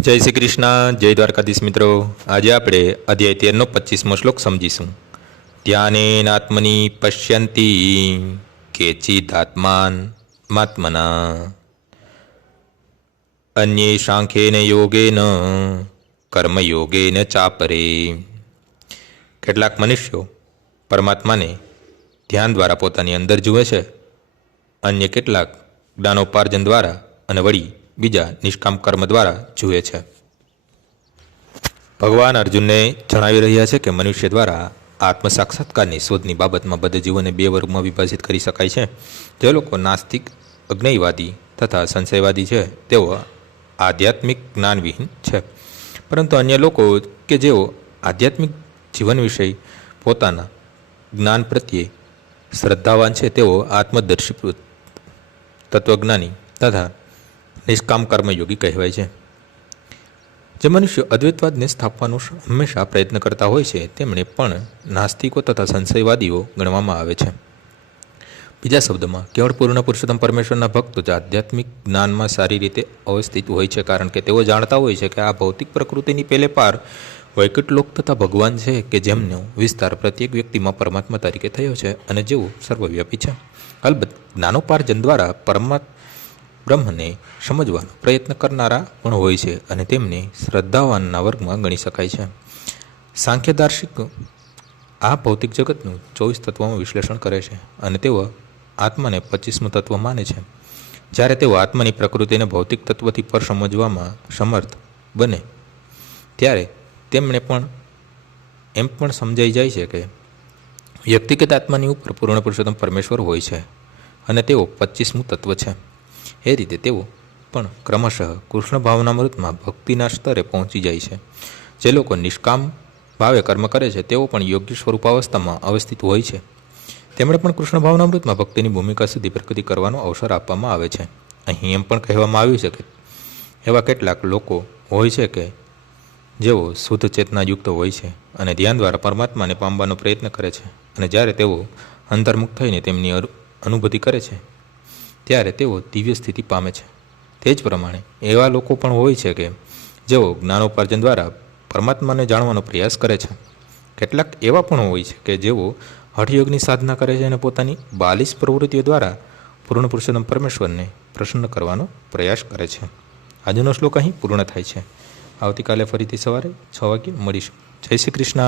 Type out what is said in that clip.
જય શ્રી કૃષ્ણ, જય દ્વારકાધીશ મિત્રો. આજે આપણે અધ્યાય તેરનો પચીસમો શ્લોક સમજીશું. ધ્યાનેનાત્મની પશ્યંતી કેચિદાત્માન માત્મના. અન્યે સાંખ્યેન યોગેન, કર્મયોગેન ચાપરે. કેટલાક મનુષ્યો પરમાત્માને ધ્યાન દ્વારા પોતાની અંદર જુએ છે. અન્ય કેટલાક જ્ઞાનોપાર્જન દ્વારા અને વળી બીજા નિષ્કામ કર્મ દ્વારા જુએ છે. ભગવાન અર્જુનને જણાવી રહ્યા છે કે મનુષ્ય દ્વારા આત્મ સાક્ષાત્કારની શોધની બાબતમાં બધા જીવોને બે વર્ગમાં વિભાજિત કરી શકાય છે. જે લોકો નાસ્તિક અજ્ઞેયવાદી તથા સંશયવાદી છે, તેઓ આધ્યાત્મિક જ્ઞાનવિહીન છે. પરંતુ અન્ય લોકો કે જેઓ આધ્યાત્મિક જીવન વિષય પોતાના જ્ઞાન પ્રત્યે શ્રદ્ધાવાન છે, તેઓ આત્મદર્શી તત્વજ્ઞાની તથા નિષ્કામ કર્મયોગી કહેવાય છે. જે મનુષ્ય અદ્વૈતવાદને સ્થાપવાનો હંમેશા પ્રયત્ન કરતા હોય છે, તેમણે પણ નાસ્તિકો તથા સંશયવાદીઓ ગણવામાં આવે છે. બીજા શબ્દોમાં, કેવળ પૂર્ણ પુરુષોત્તમ પરમેશ્વરના ભક્તો જ આધ્યાત્મિક જ્ઞાનમાં સારી રીતે અવસ્થિત હોય છે, કારણ કે તેઓ જાણતા હોય છે કે આ ભૌતિક પ્રકૃતિની પેલે પાર વૈકુંઠ તથા ભગવાન છે કે જેમનો વિસ્તાર પ્રત્યેક વ્યક્તિમાં પરમાત્મા તરીકે થયો છે અને જેઓ સર્વવ્યાપી છે. અલબત્ત, જ્ઞાનોપાર્જન દ્વારા પરમાત્મા બ્રહ્મને સમજવાનો પ્રયત્ન કરનારા પણ હોય છે અને તેમને શ્રદ્ધાવાનના વર્ગમાં ગણી શકાય છે. સાંખ્ય દાર્શિક આ ભૌતિક જગતનું ચોવીસ તત્વોમાં વિશ્લેષણ કરે છે અને તેઓ આત્માને પચીસમું તત્વ માને છે. જ્યારે તેઓ આત્માની પ્રકૃતિને ભૌતિક તત્વથી પર સમજવામાં સમર્થ બને, ત્યારે તેમણે પણ એમ પણ સમજાઈ જાય છે કે વ્યક્તિગત આત્માની ઉપર પૂર્ણ પુરુષોત્તમ પરમેશ્વર હોય છે અને તેઓ પચીસમું તત્વ છે. એ રીતે તેઓ. પણ ક્રમશઃ કૃષ્ણ ભાવનામૃતમાં ભક્તિના સ્તરે પહોંચી જાય છે. જે લોકો નિષ્કામ ભાવે કર્મ કરે છે, તેઓ પણ યોગ્ય સ્વરૂપાવસ્થામાં અવસ્થિત હોય છે. તેમણે પણ કૃષ્ણ ભાવનામૃતમાં ભક્તિની ભૂમિકા સુધી પ્રગતિ કરવાનો અવસર આપવામાં આવે છે. અહીં એમ પણ કહેવામાં આવ્યું છે કે એવા કેટલાક લોકો હોય છે કે જેઓ શુદ્ધ ચેતનાયુક્ત હોય છે અને ધ્યાન દ્વારા પરમાત્માને પામવાનો પ્રયત્ન કરે છે અને જ્યારે તેઓ અંતર્મુખ થઈને તેમની અનુભૂતિ કરે છે ત્યારે તેઓ દિવ્ય સ્થિતિ પામે છે. તે જ પ્રમાણે એવા લોકો પણ હોય છે કે જેઓ જ્ઞાનોપાર્જન દ્વારા પરમાત્માને જાણવાનો પ્રયાસ કરે છે. કેટલાક એવા પણ હોય છે કે જેઓ હઠયોગની સાધના કરે છે અને પોતાની બાલિશ પ્રવૃત્તિઓ દ્વારા પૂર્ણ પુરુષોત્તમ પરમેશ્વરને પ્રસન્ન કરવાનો પ્રયાસ કરે છે. આજનો શ્લોક અહીં પૂર્ણ થાય છે. આવતીકાલે ફરીથી સવારે છ વાગ્યે મળીશું. જય શ્રી કૃષ્ણ.